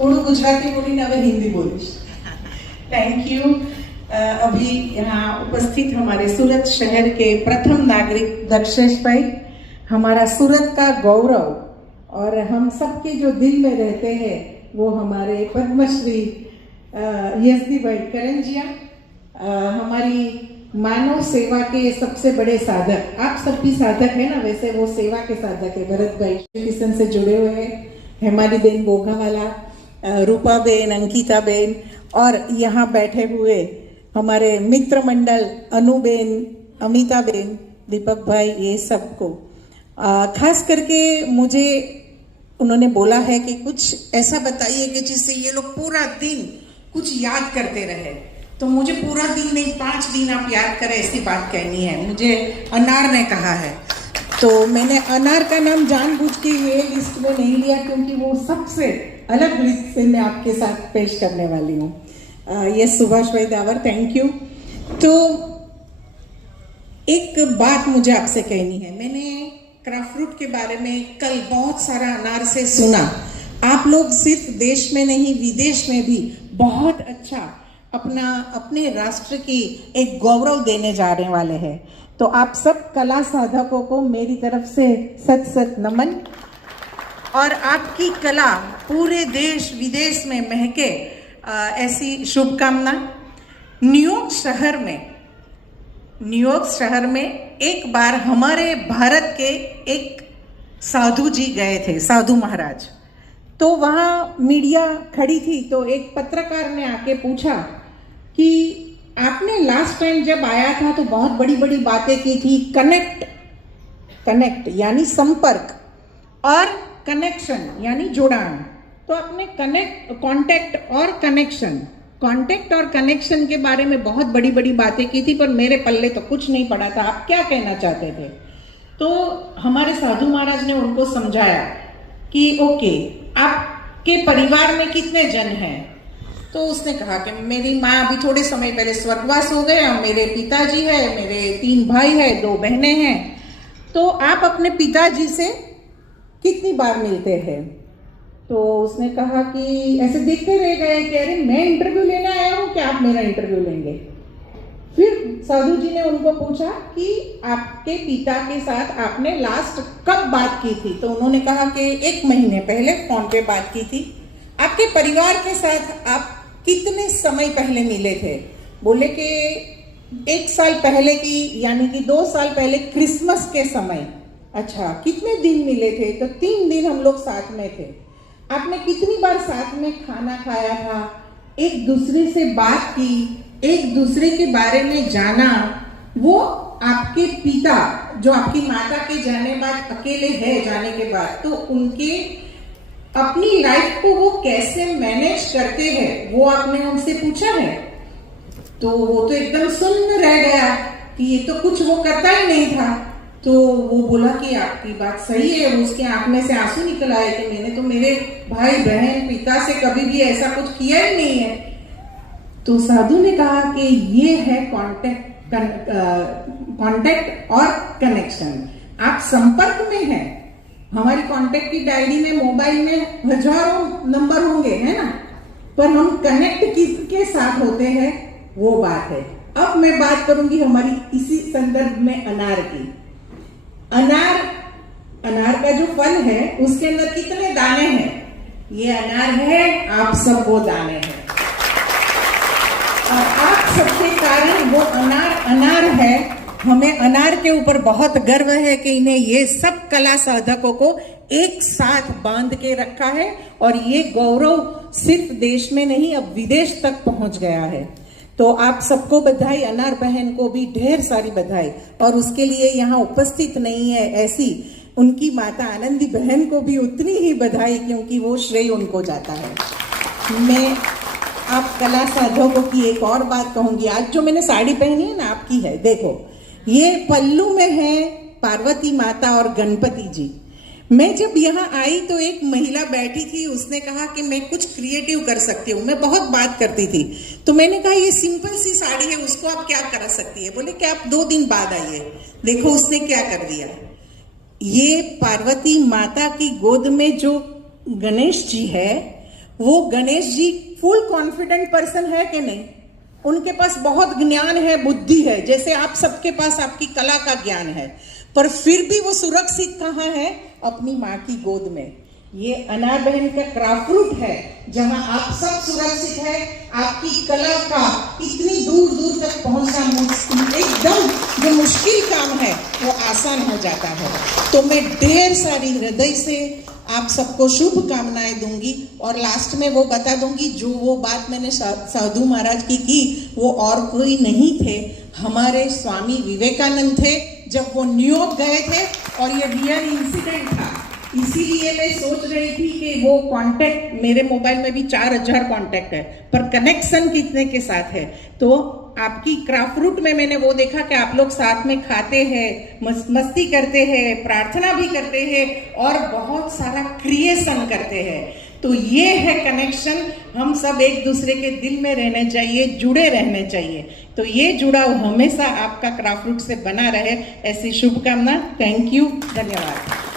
થોડું ગુજરાતી બોલીને હવે हिंदी बोलिश। Thank you. अभी यहाँ उपस्थित हमारे सूरत शहर के प्रथम नागरिक दक्षेश भाई, हमारा सूरत का गौरव, और हम सबके जो दिल में रहते हैं वो हमारे पद्मश्री यशदी भाई करंजिया, हमारी मानव सेवा के सबसे बड़े साधक। आप सब भी साधक है ना, वैसे वो सेवा के साधक है। भरत भाई किशन से जुड़े हुए हैं, हेमाली बेन बोघावाला, रूपा बेन, अंकिता बेन, और यहाँ बैठे हुए हमारे मित्र मंडल अनुबेन, अमिता बेन, दीपक भाई, ये सबको खास करके मुझे उन्होंने बोला है कि कुछ ऐसा बताइए कि जिससे ये लोग पूरा दिन कुछ याद करते रहे। तो मुझे पूरा दिन नहीं, 5 दिन आप याद करें, ऐसी बात कहनी है। मुझे अनार ने कहा है, तो मैंने अनार का नाम जानबूझ के ये लिस्ट में नहीं लिया, क्योंकि वो सबसे अलग लिस्ट से मैं आपके साथ पेश करने वाली हूँ। ये सुभाष भाई दावर, थैंक यू। तो एक बात मुझे आपसे कहनी है। मैंने क्राफ्ट फ्रूट के बारे में कल बहुत सारा अनार से सुना। आप लोग सिर्फ देश में नहीं, विदेश में भी बहुत अच्छा अपने राष्ट्र की एक गौरव देने जा रहे वाले हैं। तो आप सब कला साधकों को मेरी तरफ से सत सत नमन, और आपकी कला पूरे देश विदेश में महके, ऐसी शुभकामना। न्यूयॉर्क शहर में एक बार हमारे भारत के एक साधु जी गए थे, साधु महाराज। तो वहाँ मीडिया खड़ी थी, तो एक पत्रकार ने आके पूछा कि आपने लास्ट टाइम जब आया था तो बहुत बड़ी बड़ी बातें की थी, कनेक्ट यानी संपर्क, और कनेक्शन यानी जुड़ान। तो आपने कांटेक्ट और कनेक्शन के बारे में बहुत बड़ी बड़ी बातें की थी, पर मेरे पल्ले तो कुछ नहीं पड़ा था। आप क्या कहना चाहते थे? तो हमारे साधु महाराज ने उनको समझाया कि ओके, आपके परिवार में कितने जन हैं? तो उसने कहा कि मेरी माँ अभी थोड़े समय पहले स्वर्गवास हो गए, और मेरे पिताजी है, मेरे 3 भाई है, 2 बहनें हैं। तो आप अपने पिताजी से कितनी बार मिलते हैं? तो उसने कहा कि ऐसे देखते रह गए कि अरे मैं इंटरव्यू लेने आया हूँ, क्या आप मेरा इंटरव्यू लेंगे? फिर साधु जी ने उनको पूछा कि आपके पिता के साथ आपने लास्ट कब बात की थी? तो उन्होंने कहा कि 1 महीने पहले फोन पे बात की थी। आपके परिवार के साथ आप कितने समय पहले मिले थे? बोले कि 1 साल पहले की, यानी कि 2 साल पहले क्रिसमस के समय। अच्छा, कितने दिन मिले थे? तो 3 दिन हम लोग साथ में थे। आपने कितनी बार साथ में खाना खाया था? एक दूसरे से बात की, एक दूसरे के बारे में जाना। वो आपके पिता जो आपकी माता के जाने बाद अकेले है, जाने के बाद, तो उनके अपनी लाइफ को वो कैसे मैनेज करते हैं, वो आपने उनसे पूछा है? तो वो तो एकदम सुन्न रह गया कि ये तो कुछ वो करता ही नहीं था। तो वो बोला कि आपकी बात सही है। उसके आंख में से आंसू निकल आए कि मैंने तो मेरे भाई बहन पिता से कभी भी ऐसा कुछ किया ही नहीं है। तो साधु ने कहा कि ये है कांटेक्ट और कनेक्शन। आप संपर्क में हैं। हमारी कांटेक्ट की डायरी में, मोबाइल में हजारों नंबर होंगे, है ना, पर हम कनेक्ट किसके साथ होते हैं, वो बात है। अब मैं बात करूंगी हमारी इसी संदर्भ में अनार की। अनार का जो फल है उसके अंदर कितने दाने हैं? ये अनार है, आप सब वो दाने हैं, और आप सबके कारण वो अनार है। हमें अनार के ऊपर बहुत गर्व है कि इन्हें ये सब कला साधकों को एक साथ बांध के रखा है, और ये गौरव सिर्फ देश में नहीं, अब विदेश तक पहुंच गया है। तो आप सबको बधाई, अनार बहन को भी ढेर सारी बधाई। और उसके लिए यहाँ उपस्थित नहीं है ऐसी उनकी माता आनंदी बहन को भी उतनी ही बधाई, क्योंकि वो श्रेय उनको जाता है। मैं आप कला साधकों की एक और बात कहूंगी। आज जो मैंने साड़ी पहनी है ना, आपकी है, देखो, ये पल्लू में है पार्वती माता और गणपति जी। मैं जब यहाँ आई तो एक महिला बैठी थी, उसने कहा कि मैं कुछ क्रिएटिव कर सकती हूँ। मैं बहुत बात करती थी, तो मैंने कहा ये सिंपल सी साड़ी है, उसको आप क्या कर सकती है? बोले कि आप 2 दिन बाद आइए। देखो उसने क्या कर दिया। ये पार्वती माता की गोद में जो गणेश जी है, वो Ganesh ji full confident person है कि नहीं? उनके पास बहुत ज्ञान है, बुद्धि है, जैसे आप सबके पास आपकी कला का ज्ञान है, पर फिर भी वो सुरक्षित कहाँ है? अपनी माँ की गोद में। ये अनार बहन का क्राफ्ट रूट है, जहां आप सब सुरक्षित है। आपकी कला का इतनी दूर दूर तक पहुंचना एकदम जो मुश्किल काम है वो आसान हो जाता है। तो मैं ढेर सारी हृदय से आप सबको शुभकामनाएं दूंगी और लास्ट में वो बता दूंगी, जो वो बात मैंने साधु महाराज की वो और कोई नहीं थे, हमारे स्वामी विवेकानंद थे। जब वो न्यूयॉर्क गए थे और ये रियल इंसिडेंट था, इसीलिए मैं सोच रही थी कि वो कांटेक्ट, मेरे मोबाइल में भी 4000 कांटेक्ट है, पर कनेक्शन कितने के साथ है। तो आपकी क्राफ्ट रूट में मैंने वो देखा कि आप लोग साथ में खाते हैं, मस्ती करते हैं, प्रार्थना भी करते हैं और बहुत सारा क्रिएशन करते हैं। तो ये है कनेक्शन। हम सब एक दूसरे के दिल में रहने चाहिए, जुड़े रहने चाहिए। तो ये जुड़ाव हमेशा आपका क्राफ्ट रूट से बना रहे, ऐसी शुभकामना। थैंक यू, धन्यवाद।